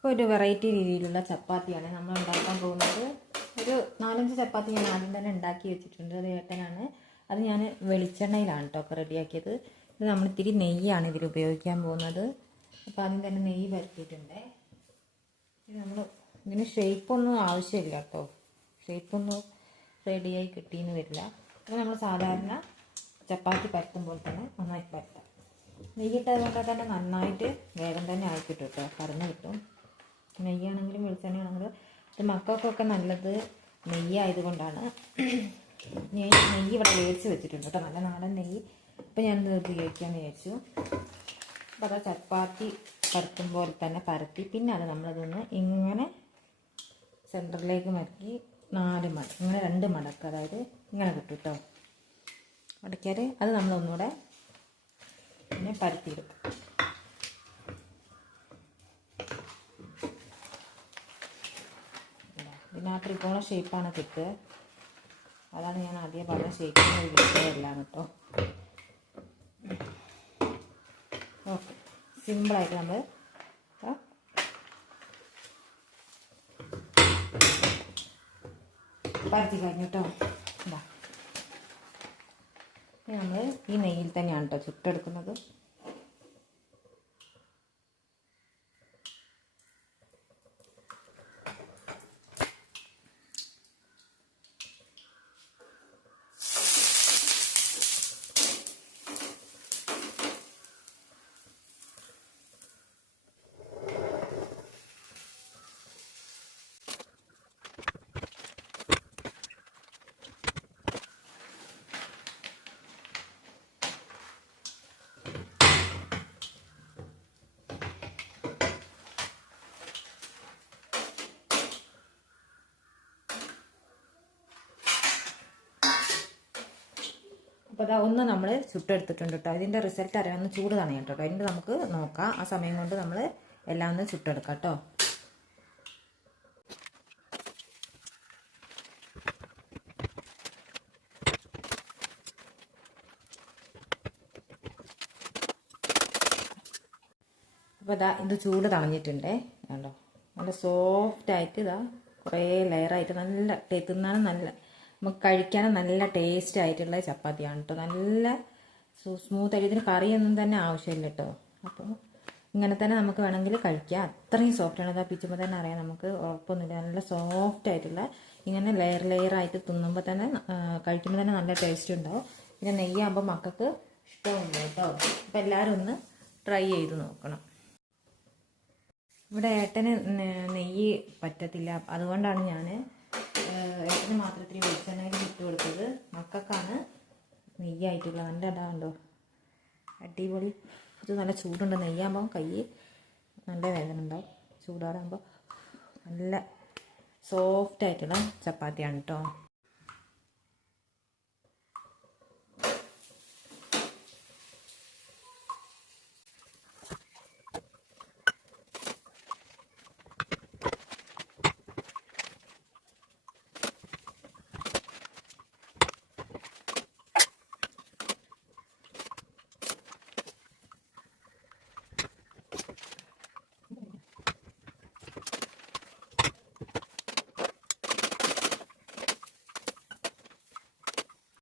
ഇപ്പോൾ ഒരു വെറൈറ്റി രീതിയിലുള്ള ചപ്പാത്തിയാണ് നമ്മൾ ഉണ്ടാക്കാൻ പോകുന്നത്. ഒരു 4-5 ചപ്പാത്തി ഞാൻ ആദ്യം തന്നെ ഉണ്ടാക്കി വെച്ചിട്ടുണ്ട്. അത് ഏട്ടനാണ്. അത് ഞാൻ വെളിച്ചെണ്ണയിലാണ് കേട്ടോ ഒക്കെ റെഡിയാക്കിയത്. ഇത് നമ്മൾ ഇത്തിരി നെയ്യാണ് ഇതിൽ ഉപയോഗിക്കാൻ പോകുന്നത്. അപ്പോൾ ആദ്യം തന്നെ നെയ്യ് പരത്തിയിട്ടുണ്ട്. ഇത് നമ്മൾ ഇതിന് ഷേപ്പൊന്നും ആവശ്യമില്ല കേട്ടോ. ഷേപ്പൊന്നും റെഡിയായി കിട്ടിയെന്ന് വരില്ല. അപ്പോൾ നമ്മൾ സാധാരണ ചപ്പാത്തി പരത്തുമ്പോൾ തന്നെ നന്നായി പരത്താം. നെയ്യിട്ടതുകൊണ്ട് തന്നെ നന്നായിട്ട് വേഗം തന്നെ ആയി കിട്ടും കേട്ടോ, കറന്ന് കിട്ടും. നെയ്യാണെങ്കിലും വെളിച്ചെണ്ണയാണെങ്കിലും ഇത് മക്കൾക്കൊക്കെ നല്ലത് നെയ്യായതുകൊണ്ടാണ്. നെയ്യ് ഇവിടെ വേവിച്ച് വെച്ചിട്ടുണ്ട് കേട്ടോ, നല്ല നാടൻ നെയ്യ്. അപ്പോൾ ഞാനിത് ഉപയോഗിക്കാമെന്ന് വിചാരിച്ചു. അപ്പോൾ അത് ചപ്പാത്തി പരത്തുമ്പോൾ തന്നെ പരത്തി പിന്നെ അത് നമ്മളതൊന്ന് ഇങ്ങനെ സെൻറ്ററിലേക്ക് മടക്കി 4 മടക്ക്, ഇങ്ങനെ 2 മടക്ക്, അതായത് ഇങ്ങനെ കിട്ടും കേട്ടോ. മടക്കിയാൽ അത് നമ്മളൊന്നുകൂടെ പിന്നെ പരത്തിയെടുക്കും. ഇതിന് ആ ത്രികോണ ഷേപ്പാണ് കിട്ടുക. അതാണ് ഞാൻ ആദ്യം പറഞ്ഞ ഷേപ്പിന് വിളിച്ചതെല്ലാം കേട്ടോ. ഓക്കെ, സിമ്പിളായിട്ട് നമ്മൾ പരത്തി കഴിഞ്ഞു കേട്ടോ. എന്താ നമ്മൾ ഈ നെയ്യിൽ തന്നെയാണ് കേട്ടോ ചുട്ടെടുക്കുന്നത്. അപ്പോൾ അതാ ഒന്ന് നമ്മൾ ചുട്ടെടുത്തിട്ടുണ്ട് കേട്ടോ. ഇതിൻ്റെ റിസൾട്ട് അറിയാൻ ഒന്ന് ചൂട് തണയും കേട്ടോ. അതിൻ്റെ നമുക്ക് നോക്കാം. ആ സമയം കൊണ്ട് നമ്മൾ എല്ലാം ഒന്ന് ചുട്ടെടുക്കാം കേട്ടോ. അപ്പോൾ ഇതാ ഇത് ചൂട് തണഞ്ഞിട്ടുണ്ടേ കണ്ടോ. നല്ല സോഫ്റ്റായിട്ട് ഇതാ കുറേ ലെയറായിട്ട് നല്ല തിന്നാനും നല്ല നമുക്ക് കഴിക്കാനും നല്ല ടേസ്റ്റ് ആയിട്ടുള്ള ചപ്പാത്തിയാണ് കേട്ടോ. നല്ല സ്മൂത്തായിട്ട്, ഇതിന് കറിയൊന്നും തന്നെ ആവശ്യമില്ല കേട്ടോ. അപ്പോൾ ഇങ്ങനെ തന്നെ നമുക്ക് വേണമെങ്കിൽ കഴിക്കാം. അത്രയും സോഫ്റ്റാണ്. ഇതാ പിച്ചുമ്പോൾ തന്നെ അറിയാം, നമുക്ക് ഉറപ്പൊന്നുമില്ല. നല്ല സോഫ്റ്റ് ആയിട്ടുള്ള ഇങ്ങനെ ലെയറായിട്ട് തിന്നുമ്പോൾ തന്നെ കഴിക്കുമ്പോൾ തന്നെ നല്ല ടേസ്റ്റ് ഉണ്ടാവും. പിന്നെ നെയ്യാകുമ്പോൾ മക്കൾക്ക് ഇഷ്ടമുണ്ട് കേട്ടോ. അപ്പോൾ എല്ലാവരും ഒന്ന് ട്രൈ ചെയ്ത് നോക്കണം. ഇവിടെ ഏട്ടന് നെയ്യ് പറ്റത്തില്ല, അതുകൊണ്ടാണ് ഞാൻ ഏട്ടന് മാത്രം ഇത്തിരി വെളിച്ചെണ്ണയിൽ ഇട്ട് കൊടുത്തത്. മക്കൾക്കാണ് നെയ്യായിട്ടുള്ള നല്ല ഇടാണ്ടോ, അടിപൊളി. ഇത് നല്ല ചൂടുണ്ട്. നെയ്യാകുമ്പോൾ കൈ നല്ല വേദന ഉണ്ടാവും. ചൂടാറാകുമ്പോൾ നല്ല സോഫ്റ്റ് ആയിട്ടുള്ള ചപ്പാത്തിയാണ് കേട്ടോ.